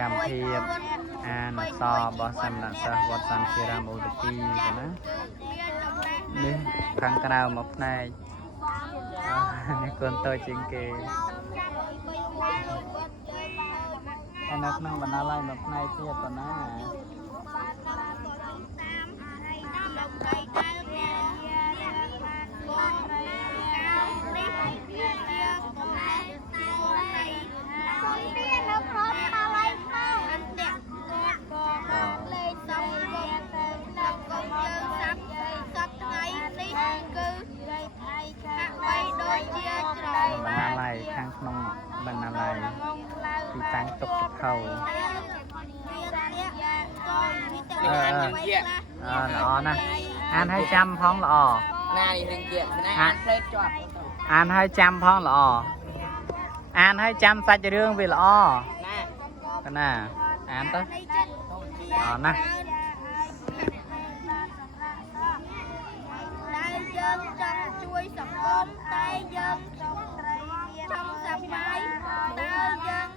កម្មភាពអានសបសំណាក់សិស្សវត្តសំជារាមឧទ្ទីណានេះខាងក្រៅមកផ្នែកនេះកូនតូចជាងគេហើយនៅក្នុងបណ្ណាល័យមកផ្នែកទៀតប៉ុណ្ណាបណ្ណាល័យខាងក្នុងបណ្ណាល័យទីតាំងទុកសភៅល្អណាស់អានឲ្យចាំផងល្អណានេះរឿងទៀតណាអានផ្លេតជាប់អានឲ្យចាំផងល្អអានឲ្យចាំសាច់រឿងវាល្អណាអានទៅល្អណាស់ដែលយើងចង់ជួយសង្គមតែយើងចង់សប្បាយតើយើង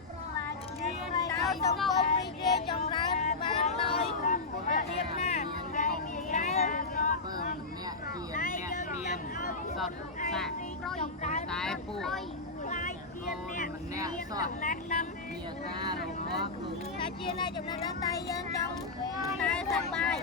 តើសង្គមរីករាយចម្រើនបានដោយរបៀបណាដែលពើម្នាក់ជាអ្នករៀនសតសាក់តែពួកខ្លាយជាអ្នកមានចំណេះដឹងជាការរបស់គឺតែជាអ្នកចំណេះដឹងតែយើងចង់តែសប្បាយ